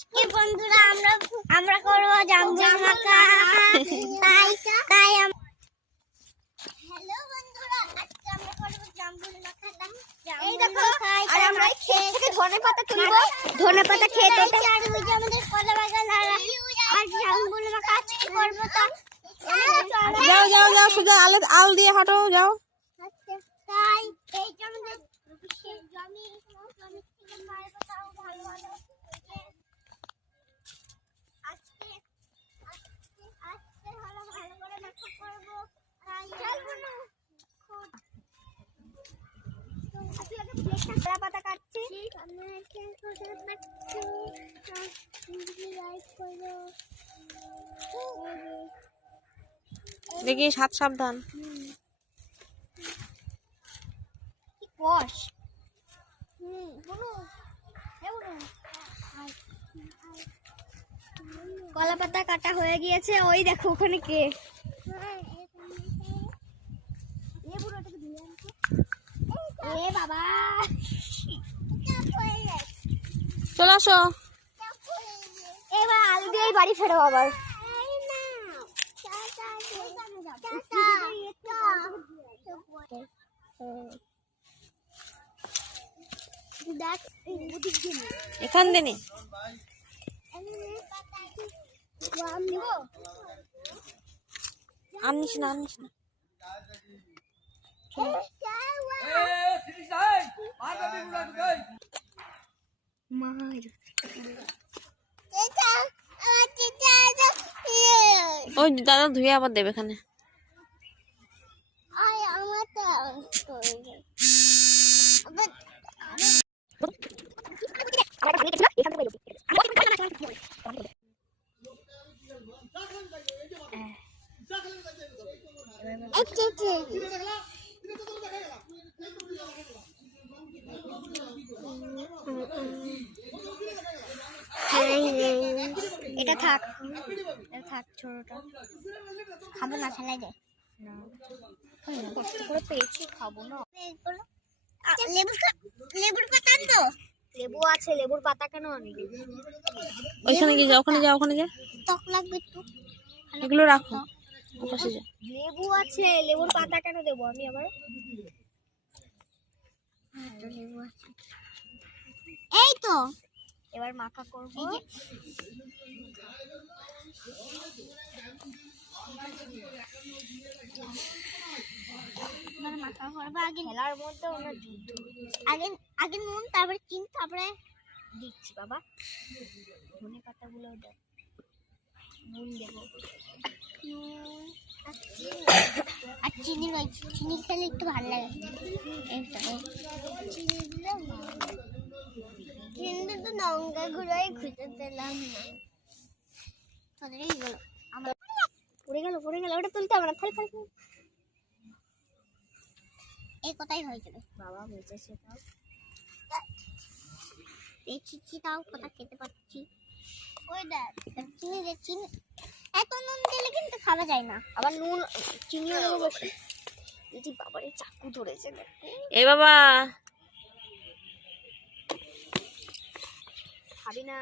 আজকে বন্ধুরা আমরা আমরা করব জাম্বুর মাখা। তাই তাই হ্যালো বন্ধুরা আজকে আমরা করব জাম্বুর মাখা। এই দেখো আর আমরা খেয়ে থেকে ধনে পাতা তুলবো। ধনে পাতা খেয়ে তো আর ওই যে আমাদের কলা বাগান আর আর জাম্বুর মাখা আজকে করব তো। যাও যাও যাও সোজা আলে আল দিয়ে হাঁটো যাও। আচ্ছা, তাই এই যে আমাদের বিশেষ জমি জমি থেকে মায়ের কথাও ভালো ভালো আজকে আজকে আজকে ভালো ভালো করে মাথা করব তাই চলবো না কলা পাতা কাটছি। দেখি সাত সাবধান। কষ? কলা পাতা কাটা হয়ে গিয়েছে। ওই দেখো ওখানে কে? বাবা চলে আসো। এবার আলু দিয়ে বাড়ি ফেরো আবার। এখান দিনে আনিস না আনিস না। ওই দাদা ধুয়ে আবার দেবে এখানে। এটা থাক। এটা থাক ছোটটা। খাব না ফেলাই দে। কষ্ট করে পেয়েছি খাব না। লেবু লেবুর পাতা তো লেবু আছে লেবুর পাতা কেন আনবি? ওইখানে গিয়ে যাও ওখানে যাও ওখানে যা টক লাগবে তো এগুলো রাখো। ওপাশে যা। লেবু আছে লেবুর পাতা কেন দেবো আমি আবার? লেবু আছে। এই তো। এবার মাখা করব। এবার মাখা করব আগে খেলার মধ্যে ওনার যুদ্ধ আগে আগে নুন তারপরে চিনি তারপরে দিচ্ছি বাবা। ধনে পাতাগুলো দেখ। নুন দেবো। নুন আর চিনি খেলে একটু ভালো লাগে। চিনি দিলে কিন্তু তো লঙ্কা গুঁড়োই খুঁজে পেলাম না। তাদের গেল আমার পড়ে গেল পড়ে গেল। ওটা তুলতে হবে না। Fail fail. এই কথাই হয়ে যাবে বাবা বুঝেছে তাও এই চিচি তাও কথা খেতে পাচ্ছি ওই দেখ চিনি দে চিনি। এত নুন দিলে কিন্তু খাওয়া যায় না। আবার নুন চিনিও দেবো বেশি বাবারে চাকু ধরেছে এ বাবা! খাবি না।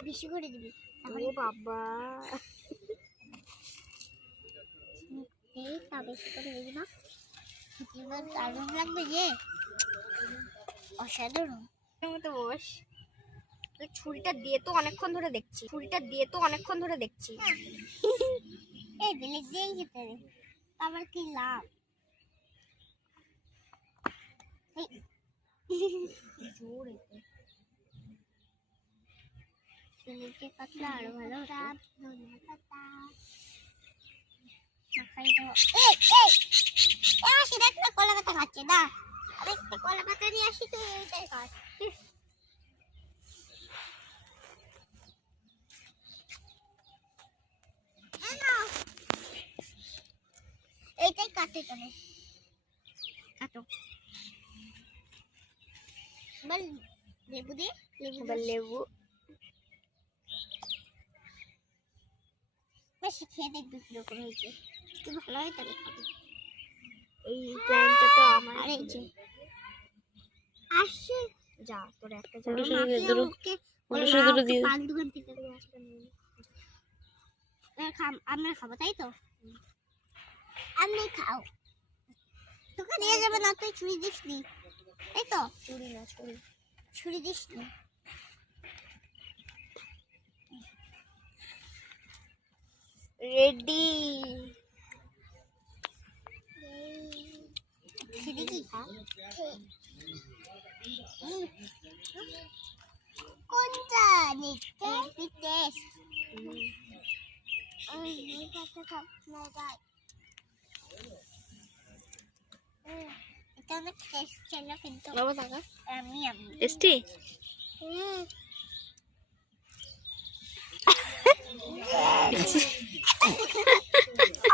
বেশি করে দিবি। ও বাবা। এই তা বেশি করে দিবি না। এবার দারুণ লাগবে যে। অসাধারণ। মতো বস। ছুরিটা দিয়ে তো অনেকক্ষণ ধরে দেখছি। ছুরিটা দিয়ে তো অনেকক্ষণ ধরে দেখছি। এই বেলে দিয়েই খেতে আবার কি লাভ? এই জোর এতে ছেলেকে কাটলে আরও ভালো হতো ধনিয়া পাতা মাখাই দেবো এই এই এই আসি দেখ না কলা পাতা খাচ্ছে না দেখ না কলা পাতা নিয়ে আসি তুই এইটাই খাস এই নাও। এইটাই কাটে তবে এবার লেবু দিয়ে লেবু এবার লেবু। বেশি খেয়ে দেখবি কীরকম হয়েছে। একটু ভালো হয় খাবি। এই প্ল্যানটা তো আমার আর এই যে আসছে। যা তোর একটা আমরা খাব তাই তো? আপনি খাও। তোকে নিয়ে যাবে না তুই ছুরি দিস নি তাই তো চুরি না চুরি ছুরি দিস নি রেডি ছুরি কি কোনটা নিতে টেস্ট ওই এটা খাব না যাই এটা অনেক টেস্ট ছিল কিন্তু বাবা টাকা আমি আমি টেস্টি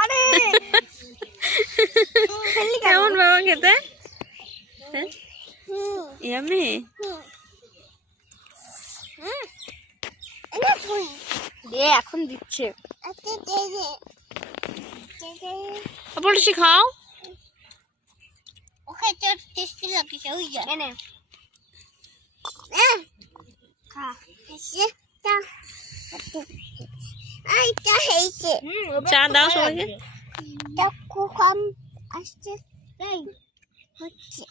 আরে কেমন বাবা খেতে ইয়ামি দে এখন দিচ্ছে খাও ওকে টেস্টি লাগছে ওই যা এনে খা এসে তা আই তা হেইছে চা দাও সবাইকে আসছে এই হচ্ছে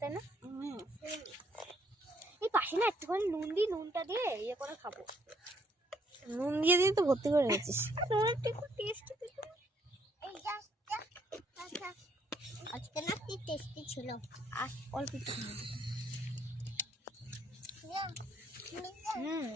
তাই না এই পাশে না একটুখানি নুন দিই, নুনটা দিয়ে ইয়ে করে খাব। নুন দিয়ে দিয়ে তো ভর্তি করে আচ্ছা আজকে না কি টেস্টি ছিল। আর অল্প হুম।